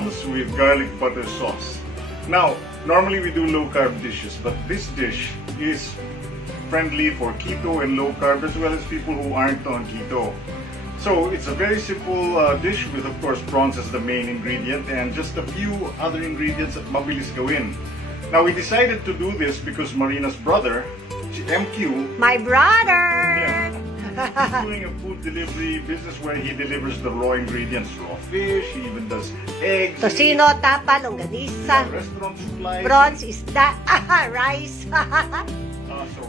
prawns with garlic butter sauce. Now, normally we do low-carb dishes, but this dish is friendly for keto and low-carb as well as people who aren't on keto. So it's a very simple dish with, of course, prawns as the main ingredient and just a few other ingredients that mabilis gawin. Now, we decided to do this because Marina's brother, MQ, My brother! yeah, he's doing a food delivery business where he delivers the raw ingredients, raw fish, he even does eggs, Tocino, tapa, longganisa, restaurant supplies. bronze, isda, rice. So,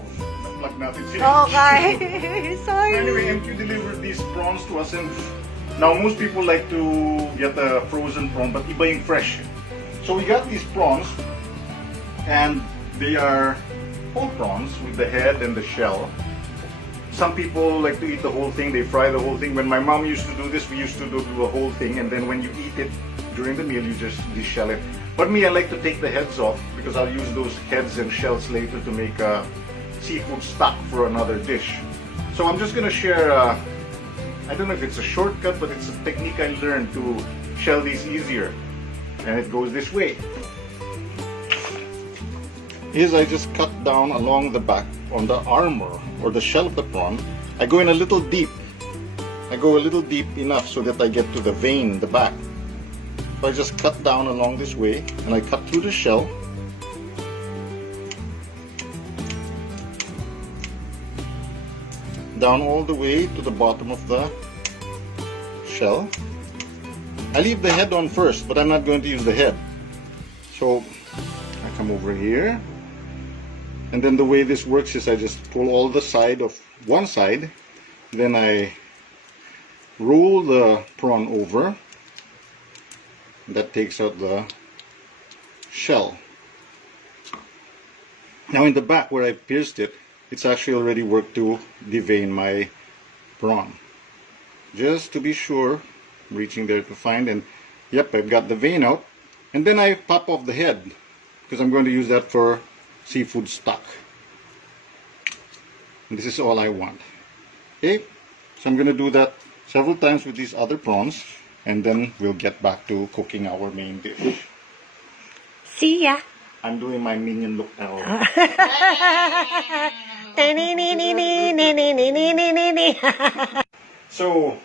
na-plug natin sila. Okay. Sorry. Anyway, MQ delivered these prawns to us, and now most people like to get a frozen prawn, but iba yung fresh. So we got these prawns, and they are whole prawns with the head and the shell. Some people like to eat the whole thing, they fry the whole thing. When my mom used to do this, we used to do the whole thing, and then when you eat it during the meal, you just deshell it. But me, I like to take the heads off because I'll use those heads and shells later to make a seafood stock for another dish. So I'm just gonna share, I don't know if it's a shortcut, but it's a technique I learned to shell these easier. And it goes this way. Is I just cut down along the back on the armor or the shell of the prawn. I go in a little deep. I go a little deep enough so that I get to the vein, the back. So I just cut down along this way and I cut through the shell. Down all the way to the bottom of the shell. I leave the head on first, but I'm not going to use the head. So I come over here. And then the way this works is I just pull all the side of one side, then I roll the prawn over. That takes out the shell. Now in the back where I pierced it, it's actually already worked to devein my prawn. Just to be sure, I'm reaching there to find, and yep, I've got the vein out. And then I pop off the head because I'm going to use that for seafood stock. And this is all I want. Okay, so I'm going to do that several times with these other prawns, and then we'll get back to cooking our main dish. See ya. I'm doing my minion look now. So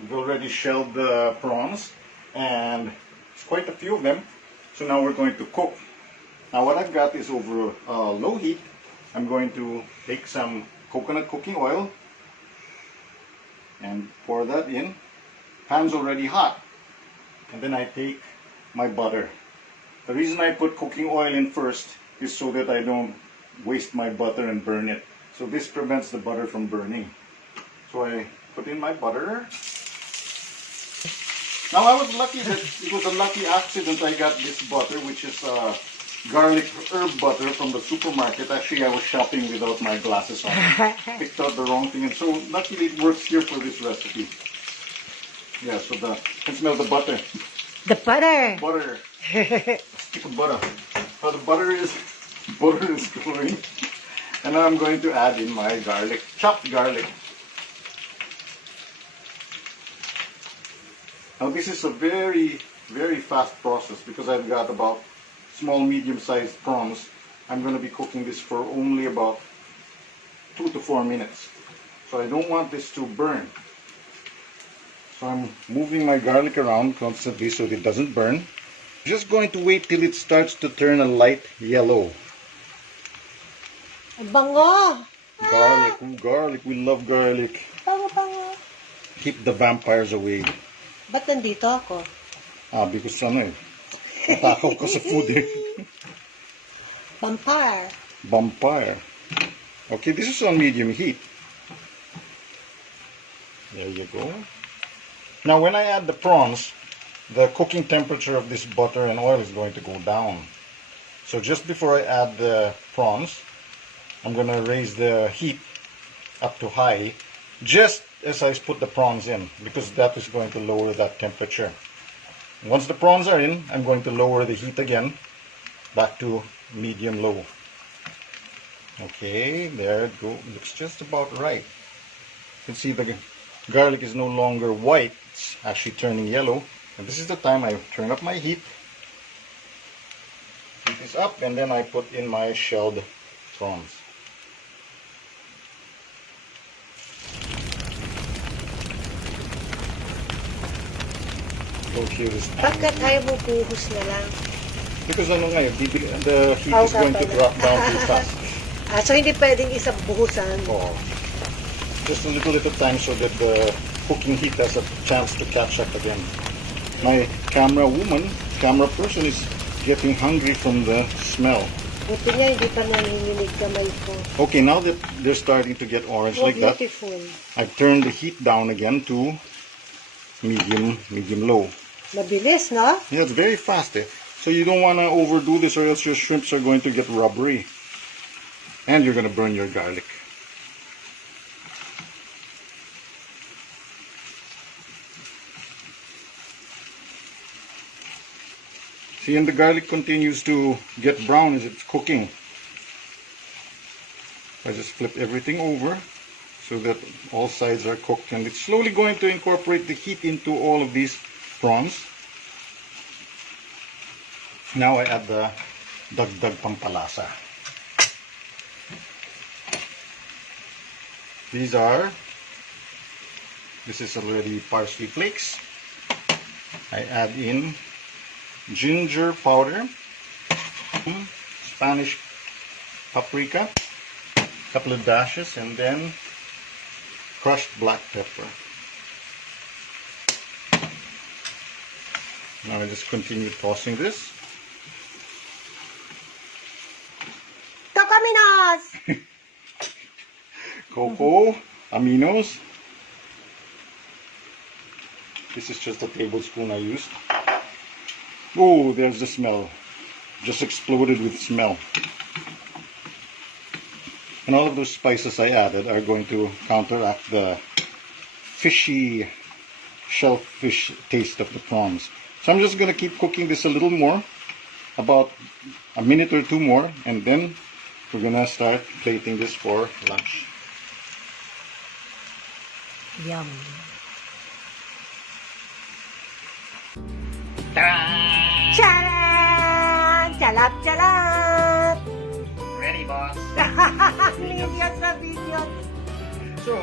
we've already shelled the prawns, and it's quite a few of them. So now we're going to cook. Now what I've got is over low heat. I'm going to take some coconut cooking oil and pour that in. Pan's already hot. And then I take my butter. The reason I put cooking oil in first is so that I don't waste my butter and burn it. So this prevents the butter from burning. So I put in my butter. Now I was lucky that it was a lucky accident I got this butter, which is garlic herb butter from the supermarket. Actually, I was shopping without my glasses on. Picked out the wrong thing, and so luckily it works here for this recipe. Yeah, so you can smell the butter. The butter. Butter. Stick of butter. Now the butter is going, and now I'm going to add in my garlic, chopped garlic. Now this is a very, very fast process because I've got about small, medium-sized prawns. I'm going to be cooking this for only about 2 to 4 minutes. So I don't want this to burn. So I'm moving my garlic around constantly so it doesn't burn. Just going to wait till it starts to turn a light yellow. Bango. Garlic, ooh, garlic, we love garlic. Bango. Keep the vampires away. Ba't nandito ako? Because natakaw ka sa food eh. Vampire. Vampire. Okay, this is on medium heat. There you go. Now when I add the prawns, the cooking temperature of this butter and oil is going to go down. So just before I add the prawns, I'm going to raise the heat up to high just as I put the prawns in, because that is going to lower that temperature. Once the prawns are in, I'm going to lower the heat again back to medium low. Okay, there it goes. Looks just about right. You can see the garlic is no longer white, it's actually turning yellow, And this is the time I turn up my heat. Heat is up, and then I put in my shelled prawns. Look here is Bakit ayaw mo buhos na lang? because ano nga, the heat is going to drop down too fast. So hindi pwedeng isang buhusan. Oh, just a little at a time so that the cooking heat has a chance to catch up again. My camera person is getting hungry from the smell. Buti niya, hindi pa nanginginig kamay ko. Okay, now that they're starting to get orange like that, Beautiful. I've turned the heat down again to medium low. Mabilis, no? Yeah, it's very fast. So you don't want to overdo this or else your shrimps are going to get rubbery. And you're going to burn your garlic. See, and the garlic continues to get brown as it's cooking. I just flip everything over so that all sides are cooked, and it's slowly going to incorporate the heat into all of these prawns. Now I add the dagdag pampalasa. This is already parsley flakes. I add in ginger powder, Spanish paprika, a couple of dashes, and then crushed black pepper. Now I just continue tossing this. Tocaminos! Cocoa, aminos. This is just a tablespoon I used. Oh, there's the smell. Just exploded with smell. And all of those spices I added are going to counteract the fishy, shellfish taste of the prawns. So I'm just going to keep cooking this a little more, about a minute or two more, and then we're going to start plating this for lunch. Yum. Charan! Chalap, chalap! Ready, boss. Millions na videos. So,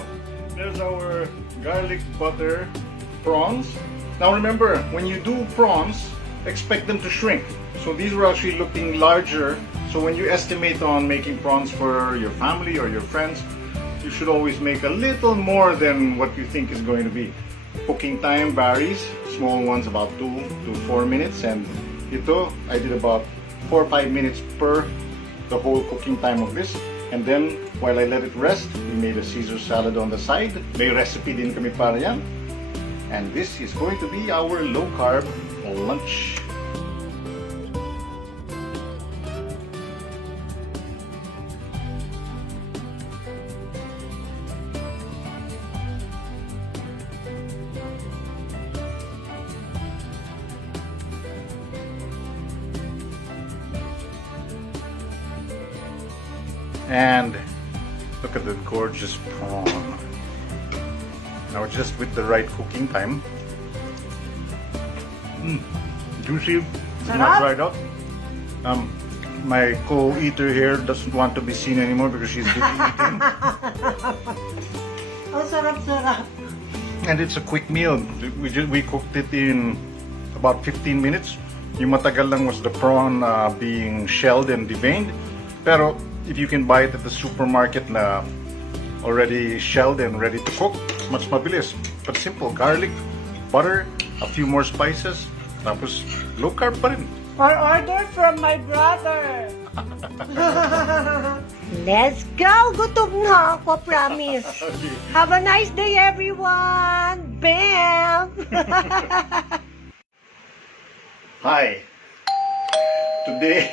there's our garlic butter prawns. Now remember, when you do prawns, expect them to shrink. So these were actually looking larger. So when you estimate on making prawns for your family or your friends, you should always make a little more than what you think is going to be. Cooking time varies. Small ones about 2 to 4 minutes, and ito I did about 4 or 5 minutes per the whole cooking time of this. And then while I let it rest, we made a Caesar salad on the side. May recipe din kami para yan. And this is going to be our low carb lunch. And look at the gorgeous prawn. Now just with the right cooking time. Juicy, it's not dried out. My co-eater here doesn't want to be seen anymore because she's busy eating. Ang sarap-sarap. And it's a quick meal. We cooked it in about 15 minutes. Yung matagal lang was the prawn being shelled and deveined. Pero if you can buy it at the supermarket na already shelled and ready to cook, much mabilis. But simple, garlic, butter, a few more spices, tapos low carb pa rin. I ordered from my brother. Let's go! Gutom na ako, promise. Have a nice day, everyone! Bam! Hi! Today,